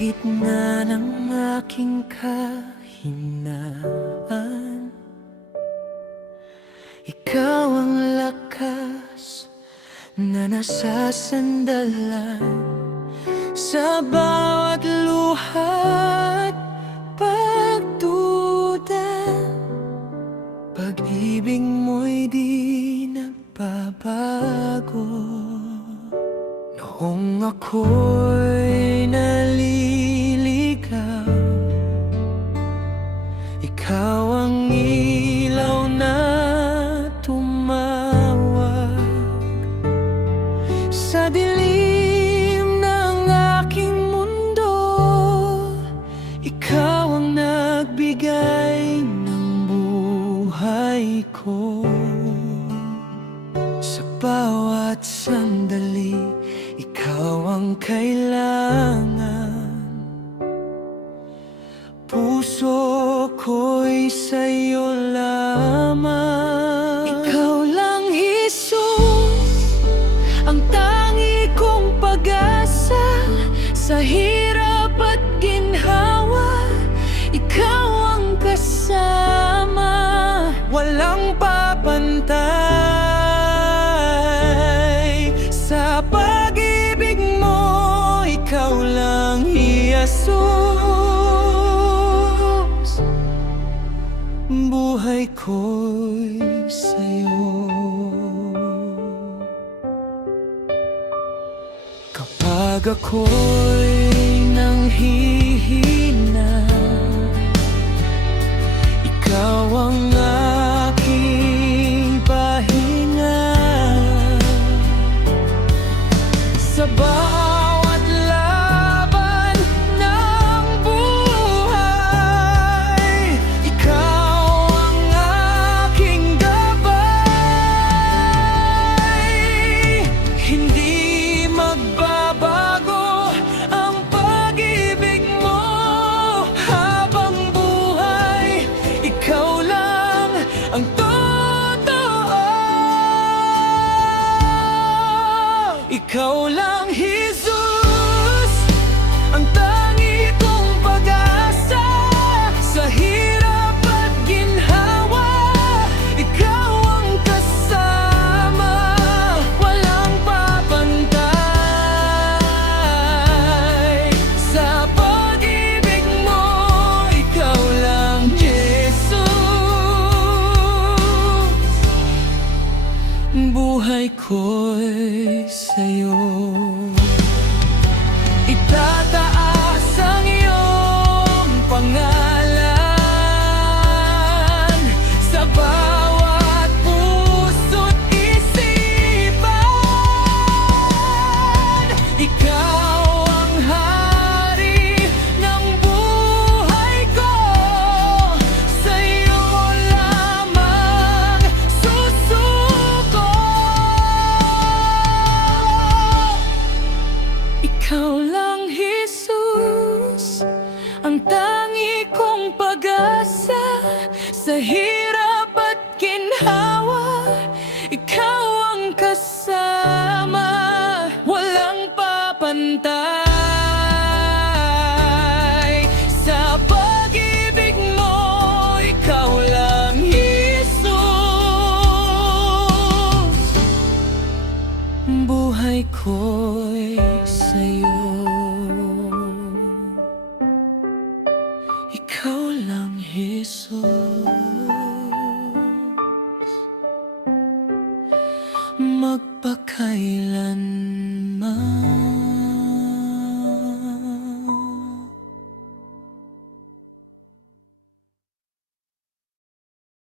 gitna ng aking kahinaan, ikaw ang lakas na nasasandalan sa bawat luha't pagduda. Pag-ibig mo'y di nagbabago. Noong ako'y naliligaw, ikaw ang ilaw na tumawag sa dilim ng aking mundo. Ikaw ang nagbigay ng buhay ko. Sa bawat sandali, ikaw ang kailangan. Puso ko'y sa'yo lamang. Ikaw lang, Jesus, ang tangi kong pag-asa sa hirap at ginhawa. Ikaw ang kasama, walang papantay sa pag-ibig mo. Ikaw lang, Jesus, buhay ko'y sa'yo. Kapag ako'y nanghihina, ikaw ang aking pahinga. Sa bawat laban ng buhay, ikaw ang aking gabay. Hindi magbabago ang pag-ibig mo habang buhay. Ikaw lang ang totoo. Ikaw lang, Jesus, ang tangi kong pag-asa sa hirap at ginhawa. Ikaw ang kasama, walang papantay sa pag-ibig mo. Ikaw lang, Jesus, buhay ko'y sa'yo. Itataas ang iyong pangalan sa bawat puso't isipan. Ikaw ang hari ng buhay ko, sa'yo lamang susuko. Ikaw lang, Jesus, ang tangi kong pag-asa sa hirap at ginhawa. Ikaw ang kasama, walang papantay sa pag-ibig mo. Ikaw lang, Jesus, buhay ko'y sa'yo. Ikaw lang, Jesus, magpakailanman.